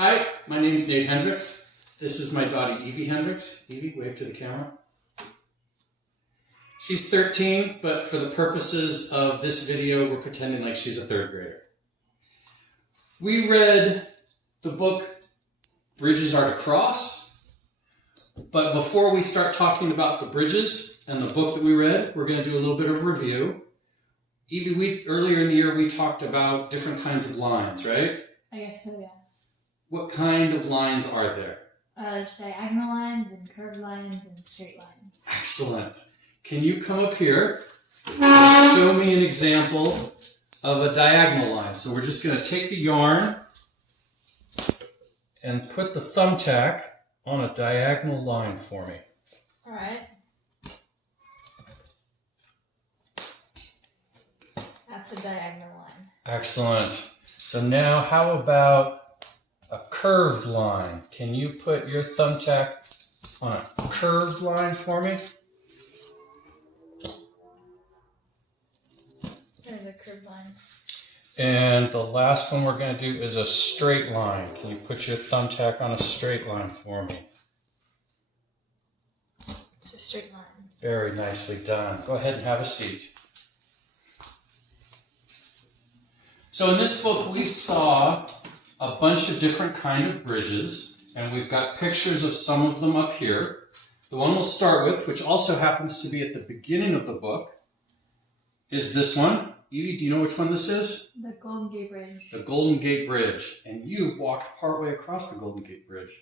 Hi, my name is Nate Hendricks. This is my daughter Evie Hendricks. Evie, wave to the camera. She's 13, but for the purposes of this video, we're pretending like she's a third grader. We read the book Bridges Are to Cross, but before we start talking about the bridges and the book that we read, we're going to do a little bit of review. Evie, earlier in the year, we talked about different kinds of lines, right? I guess so, yeah. What kind of lines are there? There's diagonal lines and curved lines and straight lines. Excellent. Can you come up here and show me an example of a diagonal line? So we're just going to take the yarn and put the thumbtack on a diagonal line for me. All right. That's a diagonal line. Excellent. So now how about a curved line? Can you put your thumbtack on a curved line for me? There's a curved line. And the last one we're going to do is a straight line. Can you put your thumbtack on a straight line for me? It's a straight line. Very nicely done. Go ahead and have a seat. So in this book we saw a bunch of different kind of bridges, and we've got pictures of some of them up here. The one we'll start with, which also happens to be at the beginning of the book, is this one. Evie, do you know which one this is? The Golden Gate Bridge. The Golden Gate Bridge. And you've walked partway across the Golden Gate Bridge.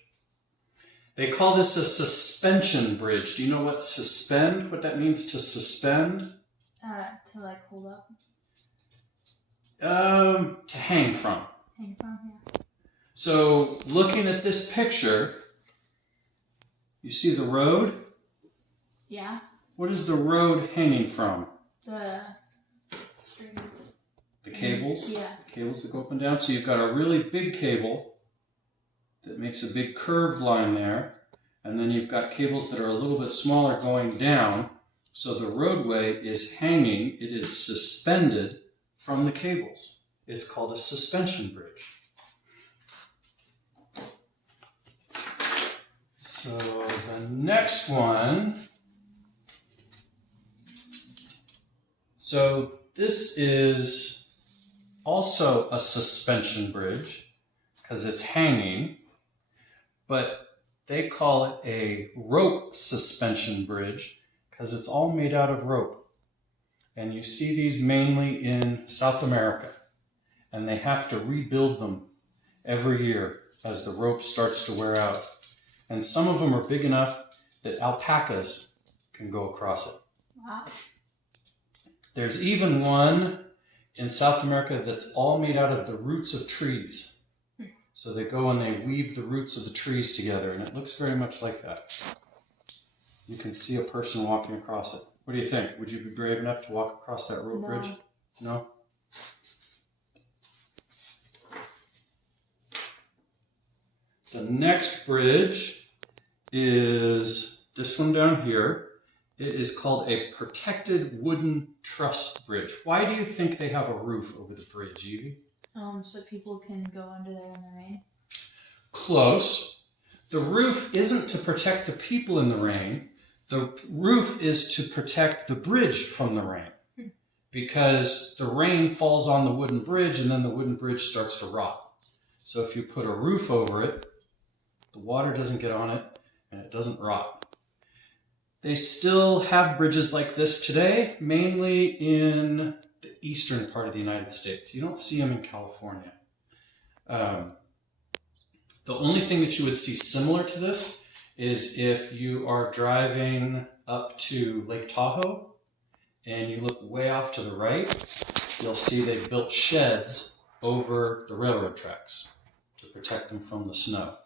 They call this a suspension bridge. Do you know what suspend, what that means to suspend? To like hold up. To hang from. Hang from, yeah. So looking at this picture, you see the road? Yeah. What is the road hanging from? The strings. The cables? Yeah. The cables that go up and down. So you've got a really big cable that makes a big curved line there. And then you've got cables that are a little bit smaller going down. So the roadway is hanging, it is suspended from the cables. It's called a suspension bridge. So the next one, so this is also a suspension bridge because it's hanging, but they call it a rope suspension bridge because it's all made out of rope. And you see these mainly in South America, and they have to rebuild them every year as the rope starts to wear out. And some of them are big enough that alpacas can go across it. Wow. There's even one in South America that's all made out of the roots of trees. So they go and they weave the roots of the trees together, and it looks very much like that. You can see a person walking across it. What do you think? Would you be brave enough to walk across that rope bridge? No? The next bridge is this one down here. It is called a protected wooden truss bridge. Why do you think they have a roof over the bridge, Evie? So people can go under there in the rain. Close. The roof isn't to protect the people in the rain. The roof is to protect the bridge from the rain. Because the rain falls on the wooden bridge and then the wooden bridge starts to rot. So if you put a roof over it, the water doesn't get on it and it doesn't rot. They still have bridges like this today, mainly in the eastern part of the United States. You don't see them in California. The only thing that you would see similar to this is if you are driving up to Lake Tahoe and you look way off to the right, you'll see they've built sheds over the railroad tracks to protect them from the snow.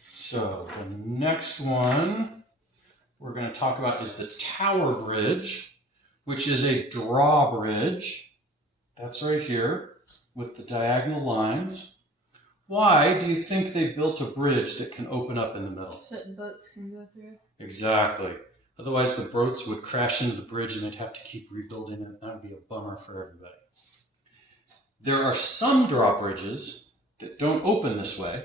So the next one we're going to talk about is the Tower Bridge, which is a drawbridge. That's right here with the diagonal lines. Why do you think they built a bridge that can open up in the middle? So that boats can go through. Exactly. Otherwise the boats would crash into the bridge and they'd have to keep rebuilding it. That would be a bummer for everybody. There are some drawbridges that don't open this way.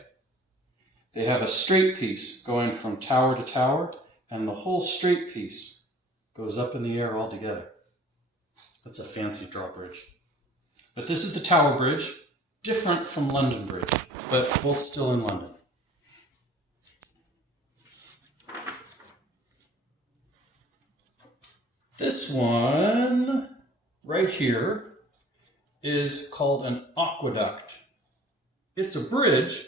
They have a straight piece going from tower to tower, and the whole straight piece goes up in the air altogether. That's a fancy drawbridge. But this is the Tower Bridge, different from London Bridge, but both still in London. This one right here is called an aqueduct. It's a bridge,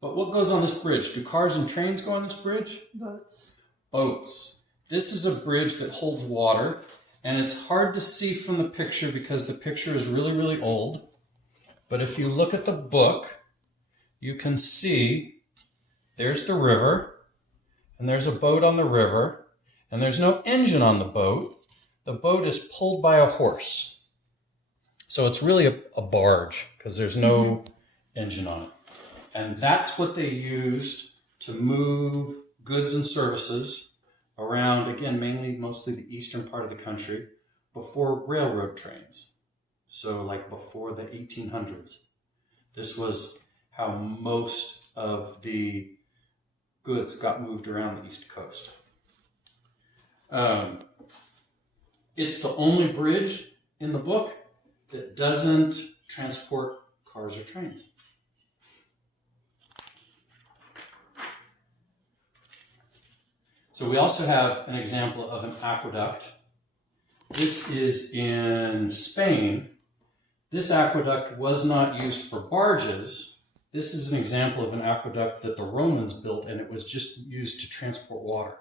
but what goes on this bridge? Do cars and trains go on this bridge? Boats. Boats. This is a bridge that holds water, and it's hard to see from the picture because the picture is really, really old. But if you look at the book, you can see there's the river, and there's a boat on the river, and there's no engine on the boat. The boat is pulled by a horse. So it's really a barge because there's no engine on it. And that's what they used to move goods and services around, again, mostly the eastern part of the country before railroad trains. So like before the 1800s. This was how most of the goods got moved around the East Coast. It's the only bridge in the book that doesn't transport cars or trains. So we also have an example of an aqueduct. This is in Spain. This aqueduct was not used for barges. This is an example of an aqueduct that the Romans built, and it was just used to transport water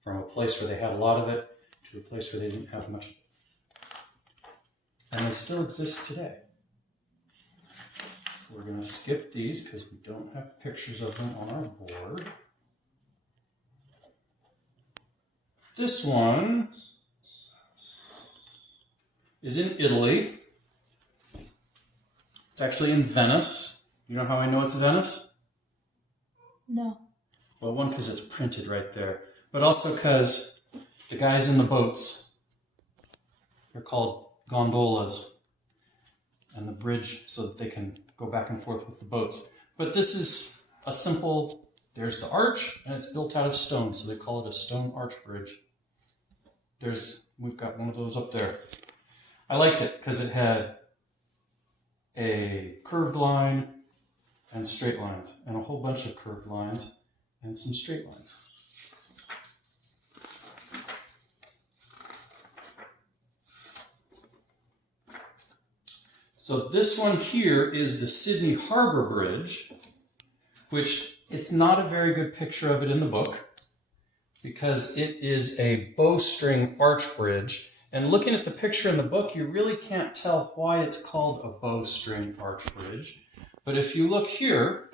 from a place where they had a lot of it to a place where they didn't have much of it. And they still exist today. We're going to skip these because we don't have pictures of them on our board. This one is in Italy. It's actually in Venice. You know how I know it's Venice? No. Well, one, because it's printed right there, but also because the guys in the boats, they're called gondolas, and the bridge so that they can go back and forth with the boats. But this is a simple, there's the arch, and it's built out of stone, so they call it a stone arch bridge. We've got one of those up there. I liked it because it had a curved line and straight lines, and a whole bunch of curved lines and some straight lines. So this one here is the Sydney Harbour Bridge, which it's not a very good picture of it in the book because it is a bowstring arch bridge. And looking at the picture in the book, you really can't tell why it's called a bowstring arch bridge. But if you look here,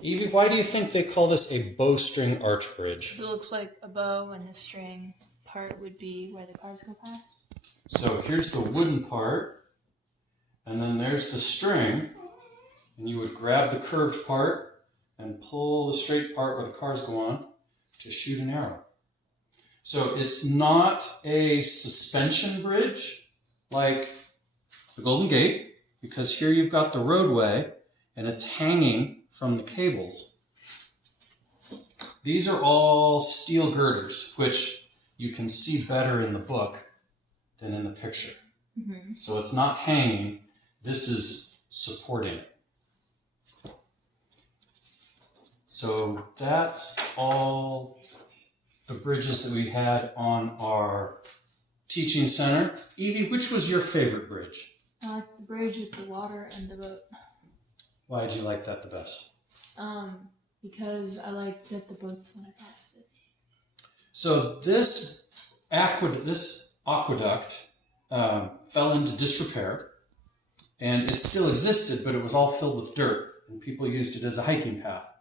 Evie, why do you think they call this a bowstring arch bridge? Because it looks like a bow and the string part would be where the cars go past. So here's the wooden part, and then there's the string, and you would grab the curved part and pull the straight part where the cars go on to shoot an arrow. So it's not a suspension bridge like the Golden Gate, because here you've got the roadway and it's hanging from the cables. These are all steel girders, which you can see better in the book than in the picture. Mm-hmm. So it's not hanging, this is supporting it. So that's all the bridges that we had on our teaching center. Evie, which was your favorite bridge? I like the bridge with the water and the boat. Why did you like that the best? Because I liked that the boats when I passed it. So this aqueduct fell into disrepair, and it still existed, but it was all filled with dirt, and people used it as a hiking path.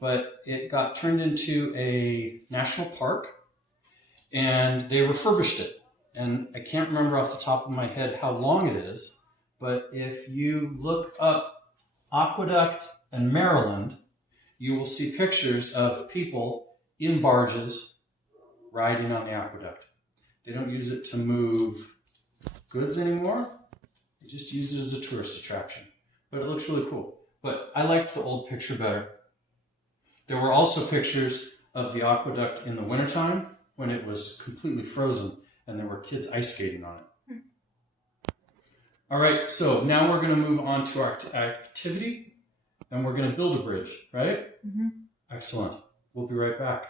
But it got turned into a national park, and they refurbished it. And I can't remember off the top of my head how long it is, but if you look up Aqueduct and Maryland, you will see pictures of people in barges riding on the aqueduct. They don't use it to move goods anymore, just use it as a tourist attraction. But it looks really cool. But I liked the old picture better. There were also pictures of the aqueduct in the wintertime when it was completely frozen and there were kids ice skating on it. All right, so now we're going to move on to our activity and we're going to build a bridge, right? Mm-hmm. Excellent. We'll be right back.